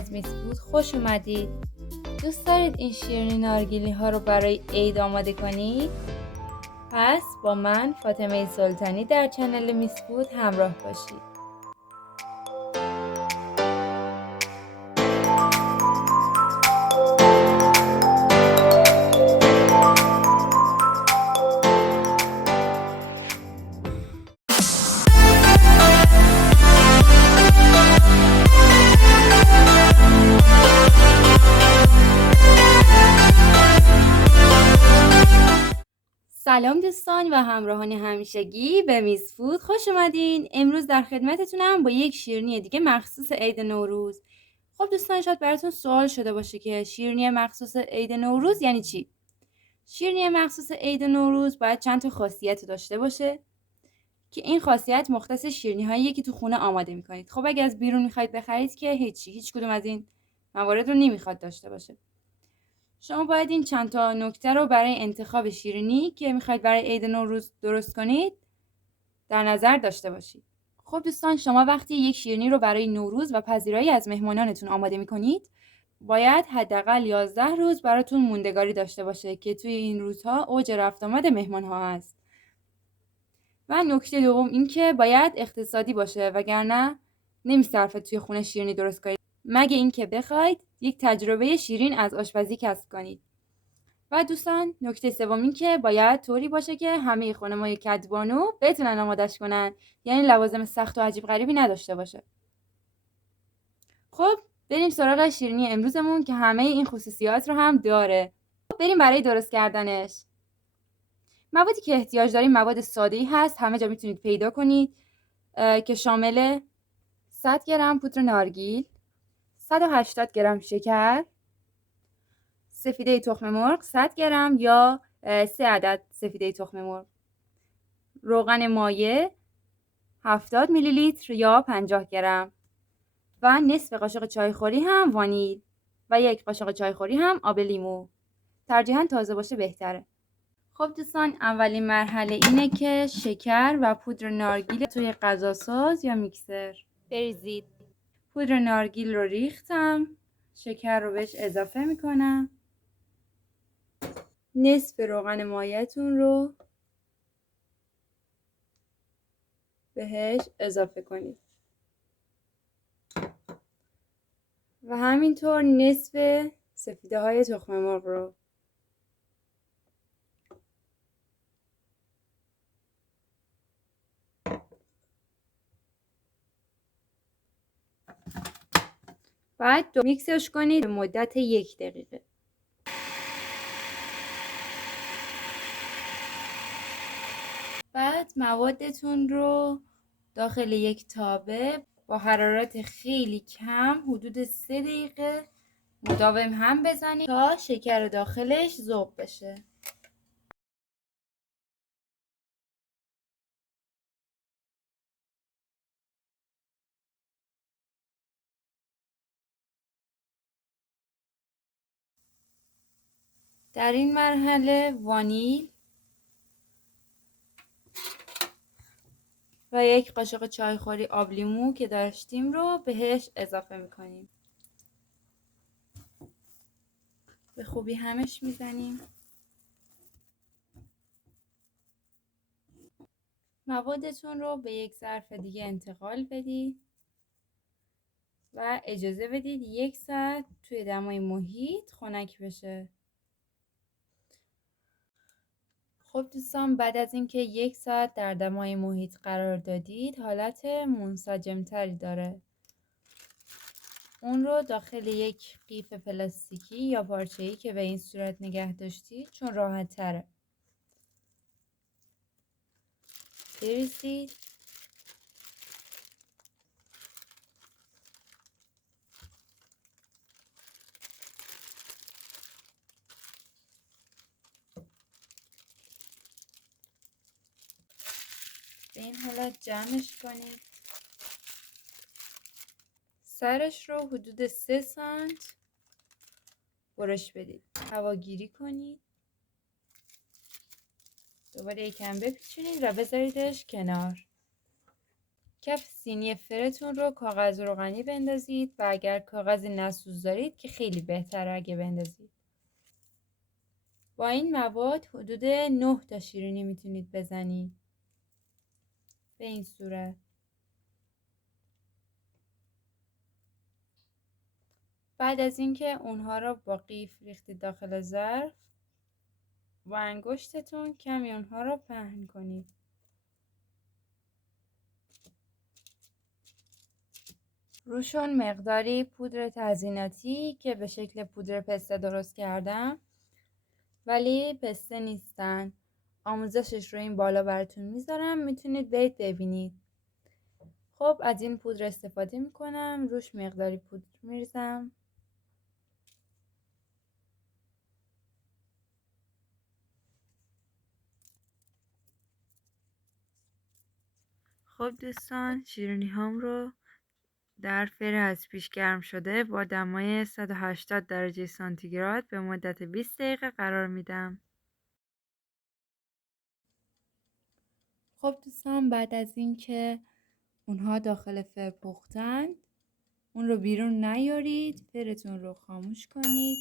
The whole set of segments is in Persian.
از میس بود خوش اومدید. دوست دارید این شیرینی نارگیلی ها رو برای عید آماده کنید؟ پس با من فاطمه سلطانی در چنل میس بود همراه باشید. سلام دوستان و همراهان همیشگی به میس فود خوش اومدین. امروز در خدمتتونم با یک شیرینی دیگه مخصوص عید نوروز. خب دوستان، شاید براتون سوال شده باشه که شیرینی مخصوص عید نوروز یعنی چی؟ شیرینی مخصوص عید نوروز باید چند تا خاصیت داشته باشه که این خاصیت مختص شیرینی هاییه که تو خونه آماده میکنید. خب اگه از بیرون میخواید بخرید که هیچ کدوم از این موارد رو نمیخواد داشته باشه. شما باید این چند تا نکته رو برای انتخاب شیرینی که میخواید برای عید نوروز درست کنید در نظر داشته باشید. خب دوستان، شما وقتی یک شیرینی رو برای نوروز و پذیرایی از مهمانانتون آماده میکنید باید حداقل 11 روز براتون موندگاری داشته باشه که توی این روزها اوج رفت آمد مهمان‌ها هست. و نکته دوم این که باید اقتصادی باشه، وگرنه نمیصرفه توی خونه شیرینی درست کنید، مگه اینکه بخواید یک تجربه شیرین از آشپزی کسب کنید. و دوستان، نکته سوم این که باید طوری باشه که همه خانم‌های کدبانو بتونن آمادش کنن، یعنی لوازم سخت و عجیب غریبی نداشته باشه. خب بریم سراغ شیرینی امروزمون که همه این خصوصیات رو هم داره. بریم برای درست کردنش. موادی که احتیاج داریم مواد ساده‌ای هست، همه جا میتونید پیدا کنید، که شامل 100 گرم پودر نارگیل، 180 گرم شکر، سفیده تخم مرغ 100 گرم یا 3 عدد سفیده تخم مرغ، روغن مایع 70 میلی لیتر یا 50 گرم و نصف قاشق چایخوری هم وانیل و 1 قاشق چایخوری هم آب لیمو. ترجیحاً تازه باشه بهتره. خب دوستان، اولین مرحله اینه که شکر و پودر نارگیل توی غذاساز یا میکسر بریزید. پودر نارگیل رو ریختم، شکر رو بهش اضافه میکنم، نصف روغن مایعتون رو بهش اضافه کنید و همینطور نصف سفیده های تخم مرغ رو. بعد میکسش کنید به مدت 1 دقیقه. بعد موادتون رو داخل یک تابه با حرارت خیلی کم حدود 3 دقیقه مداوم هم بزنید تا شکر داخلش ذوب بشه. در این مرحله وانیل و 1 قاشق چایخوری آب لیمو که داشتیم رو بهش اضافه میکنیم. به خوبی همش میزنیم. موادتون رو به یک ظرف دیگه انتقال بدید و اجازه بدید 1 ساعت توی دمای محیط خنک بشه. خب دوستان، بعد از اینکه 1 ساعت در دمای محیط قرار دادید حالت منسجمتری داره. اون رو داخل یک قیف پلاستیکی یا پارچه‌ای که به این صورت نگه داشتید، چون راحت تره، بریزید. به این حالت جمعش کنید. سرش رو حدود 3 سانت برش بدید. هواگیری کنید. دوباره یکم بپیچونید و بذاریدش کنار. کف سینی فرتون رو کاغذ روغنی بندازید و اگر کاغذ نسوز دارید که خیلی بهتره اگه بندازید. با این مواد حدود 9 تا شیرینی میتونید بزنید به این صورت. بعد از اینکه اونها رو با قیف ریختید داخل ظرف، با انگشتتون کمی اونها رو پهن کنید. روشون مقداری پودر تزییناتی که به شکل پودر پسته درست کردم، ولی پسته نیستن. آموزشش رو این بالا براتون میذارم، میتونید برید ببینید. خب از این پودر استفاده میکنم، روش مقداری پودر میریزم. خب دوستان، شیرینی هام رو در فر از پیش گرم شده با دمای 180 درجه سانتیگراد به مدت 20 دقیقه قرار میدم. خب دوستان، بعد از اینکه اونها داخل فر پختند، اون رو بیرون نیارید، فرتون رو خاموش کنید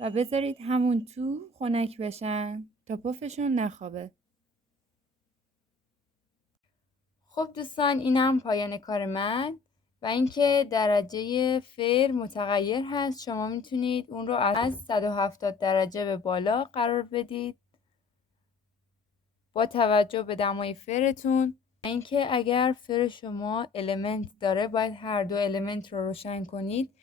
و بذارید همون تو خنک بشن تا پفشون نخوابه. خب دوستان، اینم پایان کار من و اینکه درجه فر متغیر هست، شما میتونید اون رو از 170 درجه به بالا قرار بدید با توجه به دمای فرتون. اینکه اگر فر شما المنت داره باید هر دو المنت رو روشن کنید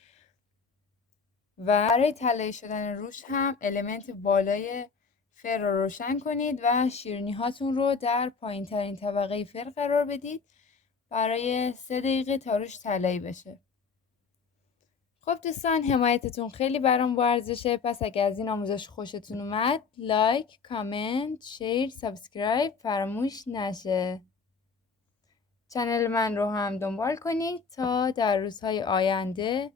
و برای طلایی شدن روش هم المنت بالای فر رو روشن کنید و شیرینی هاتون رو در پایین ترین طبقه فر قرار بدید برای 3 دقیقه تا روش طلایی بشه. خب دوستان، حمایتتون خیلی برام با ارزشه، پس اگر از این آموزش خوشتون اومد لایک، کامنت، شیر، سابسکرایب فراموش نشه. چنل من رو هم دنبال کنید تا در روزهای آینده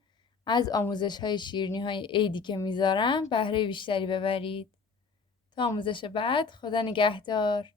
از آموزش‌های شیرینی‌های عیدی که میذارم بهره بیشتری ببرید. تا آموزش بعد، خدا نگهدار.